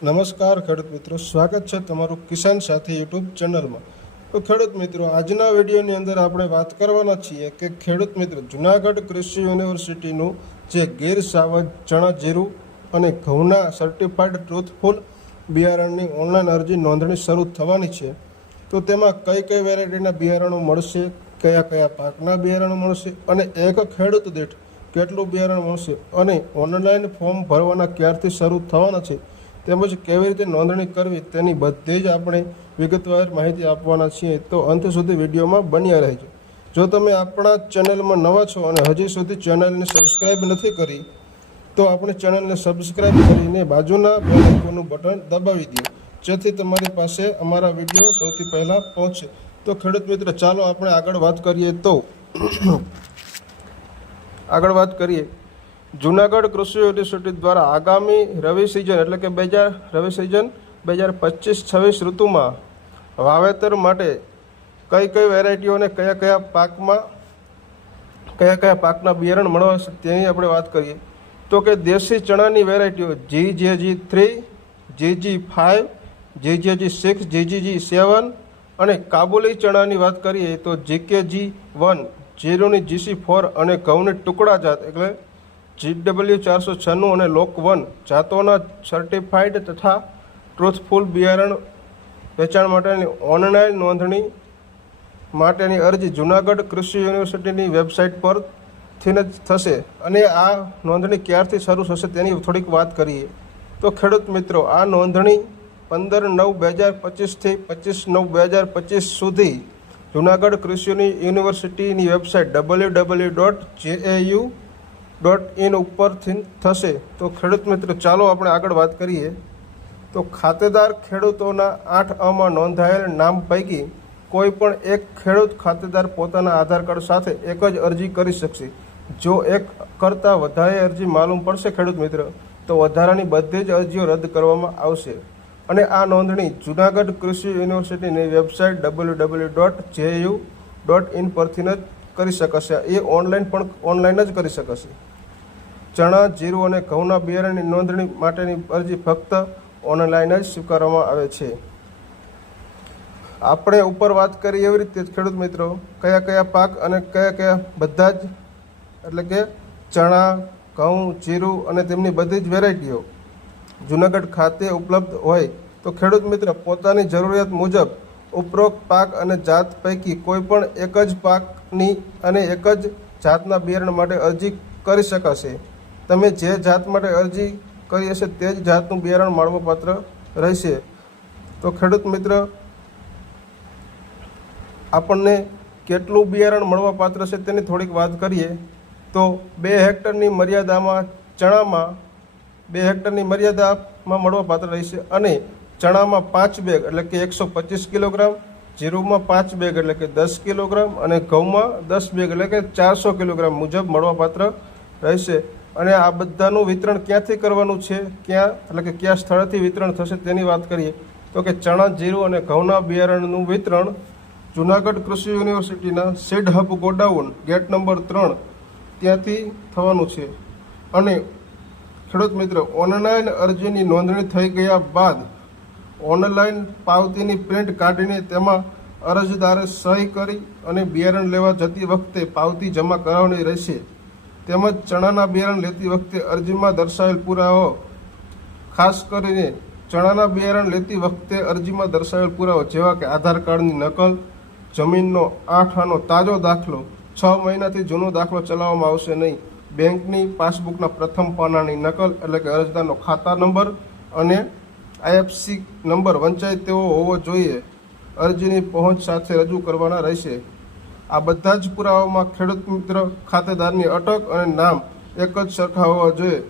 નમસ્કાર ખેડૂત મિત્રો, સ્વાગત છે તમારું કિસાન સાથી યુટ્યુબ ચેનલમાં. તો ખેડૂત મિત્રો, આજના વિડીયોની અંદર આપણે વાત કરવાના છીએ કે ખેડૂત મિત્રો, જુનાગઢ કૃષિ યુનિવર્સિટીનું જે ગીર સાવજ ચણા જીરું અને ઘઉંના સર્ટિફાઈડ ટ્રુથફુલ બિયારણની ઓનલાઈન અરજી નોંધણી શરૂ થવાની છે. તો તેમાં કઈ કઈ વેરાયટીના બિયારણો મળશે, કયા કયા પાકના બિયારણો મળશે અને એક ખેડૂત દીઠ કેટલું બિયારણ મળશે અને ઓનલાઈન ફોર્મ ભરવાના ક્યારથી શરૂ થવાના છે? તેમજ કેવી રીતે નોંધણી કરવી તેની બધી જ આપણે વિગતવાર માહિતી આપવાના છીએ. તો અંત સુધી વિડીયોમાં બન્યા રહેજો. જો તમે આપણા ચેનલમાં નવા છો અને હજી સુધી ચેનલને સબસ્ક્રાઈબ નથી કરી, તો આપણે ચેનલને સબસ્ક્રાઈબ કરીને બાજુના આઇકોનનું બટન દબાવી દો. જેથી તમારી પાસે અમારા વીડિયો સૌથી પહેલાં પહોંચે. તો ખેડૂત મિત્ર, ચાલો આપણે આગળ વાત કરીએ તો, આગળ વાત કરીએ. જુનાગઢ કૃષિ યુનિવર્સિટી દ્વારા આગામી રવિ સિઝન એટલે કે બે હજાર રવિ સિઝન, બે હજાર પચીસ, છવ્વીસ ઋતુમાં વાવેતર માટે કઈ કઈ વેરાયટીઓ અને કયા કયા પાકમાં, કયા કયા પાકના બિયારણ મળવા તેની આપણે વાત કરીએ. તો કે દેશી ચણાની વેરાયટીઓ જી જે G three G G five G જે જી સિક્સ જી જી જી સેવન અને કાબુલી ચણાની વાત કરીએ તો જીકે જી વન જીરોની જીસી ફોર અને ઘઉંની ટુકડા જાત એટલે જીડબલ્યુ ચારસો છન્નું અને લોક વન જાતોના સર્ટિફાઈડ તથા ટ્રુથફુલ બિયારણ વેચાણ માટેની ઓનલાઈન નોંધણી માટેની અરજી જુનાગઢ કૃષિ યુનિવર્સિટીની વેબસાઇટ પરથી જ થશે. અને આ નોંધણી ક્યારથી શરૂ થશે તેની થોડીક વાત કરીએ. તો ખેડૂત મિત્રો, આ નોંધણી પંદર નવ બે હજાર પચીસથી પચીસ નવ બે હજાર પચીસ સુધી જુનાગઢ કૃષિ યુનિવર્સિટીની website W W dot JAU dot in ઉપરથી થશે તો ખેડૂત મિત્રો, ચાલો આપણે આગળ વાત કરીએ. તો ખાતેદાર ખેડૂતોના આઠ અમાં નોંધાયેલ નામ પૈકી કોઈ પણ એક ખેડૂત ખાતેદાર પોતાના આધાર કાર્ડ સાથે એક જ અરજી કરી શકશે. જો એક કરતાં વધારે અરજી માલુમ પડશે ખેડૂત મિત્ર, તો વધારાની બધી જ અરજીઓ રદ કરવામાં આવશે. અને આ નોંધણી જુનાગઢ કૃષિ યુનિવર્સિટીની website W W dot JU dot in પરથી જ કરી શકાશે. એ ઓનલાઈન પણ ઓનલાઈન જ કરી શકાશે. ચણા, જીરું અને ઘઉંના બિયારણની નોંધણી માટેની અરજી ફક્ત ઓનલાઈન જ સ્વીકારવામાં આવે છે. આપણે ઉપર વાત કરી એવી રીતે ખેડૂત મિત્રો, કયા કયા પાક અને કયા કયા બધા જ, એટલે કે ચણા, ઘઉં, જીરું અને તેમની બધી જ વેરાયટીઓ જુનાગઢ ખાતે ઉપલબ્ધ હોય, તો ખેડૂત મિત્ર, પોતાની જરૂરિયાત મુજબ ઉપરોક્ત પાક અને જાત પૈકી કોઈ પણ એક જ પાકની અને એક જ જાતના બિયારણ માટે અરજી કરી શકાશે. તમે જે જાત માટે અરજી કરી હશે તે જ જાતનું બિયારણ મળવાપાત્ર રહેશે. તો ખેડૂત મિત્ર, આપણને કેટલું બિયારણ મળવાપાત્ર છે તેની થોડીક વાત કરીએ. તો બે હેક્ટરની મર્યાદામાં ચણામાં, બે હેક્ટરની મર્યાદામાં મળવાપાત્ર રહેશે અને ચણામાં પાંચ બેગ, એટલે કે એકસો પચીસ કિલોગ્રામ, જીરુમાં પાંચ બેગ, એટલે કે દસ કિલોગ્રામ અને ઘઉંમાં દસ બેગ, એટલે કે ચારસો કિલોગ્રામ મુજબ મળવાપાત્ર રહેશે. અને આ બધાનું વિતરણ ક્યાંથી કરવાનું છે? ક્યાં? એટલે કે કયા સ્થળેથી વિતરણ થશે તેની વાત કરીએ. તો કે ચણા જીરું અને ઘઉંના બિયારણનું વિતરણ જુનાગઢ કૃષિ યુનિવર્સિટીના seed hub godown gate number ત્રણ ત્યાંથી થવાનું છે. અને ખેડૂત મિત્ર, ઓનલાઈન અરજીની નોંધણી થઈ ગયા બાદ ઓનલાઈન પાવતીની પ્રિન્ટ કાઢીને તેમાં અરજદારે સહી કરી અને બિયારણ લેવા જતી વખતે પાવતી જમા કરાવવાની રહેશે. તેમજ ચણાના બિયારણ લેતી વખતે અરજીમાં દર્શાવેલ પુરાવો ખાસ કરીને ચણાના બિયારણ લેતી વખતે અરજીમાં દર્શાવેલ પુરાવો જેવા કે આધાર કાર્ડની નકલ, જમીનનો આઠ આનો તાજો દાખલો, છ મહિનાથી જૂનો દાખલો ચલાવવામાં આવશે નહીં, બેંકની પાસબુકના પ્રથમ પાનાની નકલ એટલે કે અરજદારનો ખાતા નંબર અને આઈએફસી નંબર વંચાય તેવો હોવો જોઈએ. અરજીની પહોંચ સાથે રજૂ કરવાના રહેશે. આ બધા જ પુરાવામાં ખેડૂત મિત્ર ખાતેદારની અટક અને નામ એક જ સરખા હોવા જોઈએ.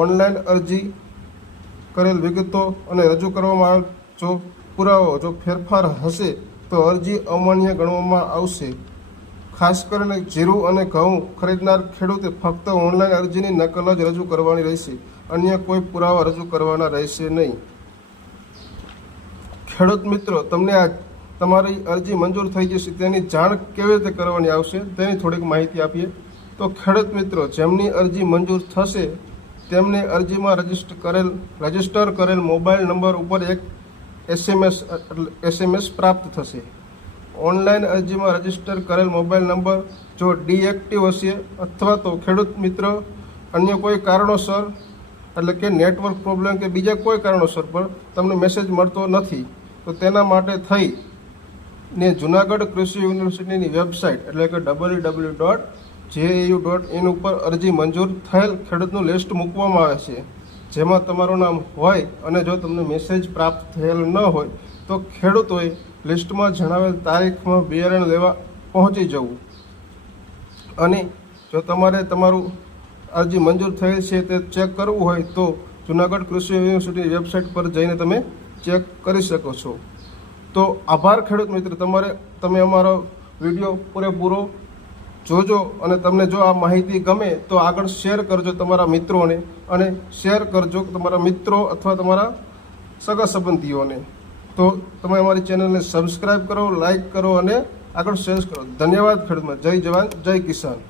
ઓનલાઈન અરજી કરેલ વિગતો અને રજૂ કરવામાં આવેલ જો પુરાવો જો ફેરફાર હશે, તો અરજી અમાન્ય ગણવામાં આવશે. ખાસ કરીને જીરું અને ઘઉં ખરીદનાર ખેડૂતે ફક્ત ઓનલાઈન અરજીની નકલ જ રજૂ કરવાની રહેશે, અન્ય કોઈ પુરાવા રજૂ કરવાના રહેશે નહીં. ખેડૂત મિત્રો, તમને આ તમારી અરજી મંજૂર થઈ જશે, તેની જાણ કેવી રીતે કરવાની આવશે, તેની થોડીક માહિતી આપીએ. તો ખેડૂત મિત્રો, જેમની અરજી મંજૂર થશે, તેમની અરજીમાં રજિસ્ટર કરેલ રજિસ્ટર કરેલ મોબાઈલ નંબર ઉપર એક એસએમએસ એસએમએસ પ્રાપ્ત થશે. ઓનલાઈન અરજીમાં રજિસ્ટર કરેલ મોબાઈલ નંબર જો ડીએક્ટિવ હશે અથવા તો ખેડૂત મિત્ર, અન્ય કોઈ કારણોસર, એટલે કે નેટવર્ક પ્રોબ્લેમ કે બીજા કોઈ કારણોસર પણ તમને મેસેજ મળતો નથી, તો તેના માટે થઈ ને જુનાગઢ કૃષિ યુનિવર્સિટીની વેબસાઇટ એટલે કે W W dot JU dot in ઉપર અરજી મંજૂર થયેલ ખેડૂતનું લિસ્ટ મૂકવામાં આવે છે. જેમાં તમારું નામ હોય અને જો તમને મેસેજ પ્રાપ્ત થયેલ ન હોય, તો ખેડૂતોએ લિસ્ટમાં જણાવેલ તારીખમાં બિયારણ લેવા પહોંચી જવું. અને જો તમારે તમારું અરજી મંજૂર થયેલ છે તે ચેક કરવું હોય, તો જુનાગઢ કૃષિ યુનિવર્સિટી વેબસાઇટ પર જઈને તમે ચેક કરી શકો છો. તો આભાર ખેડૂત મિત્ર, તમારે, તમે અમારો વીડિયો પૂરેપૂરો જોજો અને તમને જો આ માહિતી ગમે તો આગળ શેર કરજો તમારા મિત્રોને અને શેર કરજો તમારા મિત્રો અથવા તમારા સગા સંબંધીઓને તો તમે અમારી ચેનલને સબસ્ક્રાઈબ કરો લાઈક કરો અને આગળ શેર કરો. ધન્યવાદ ખેડૂતમાં જય જવાન, જય કિસાન.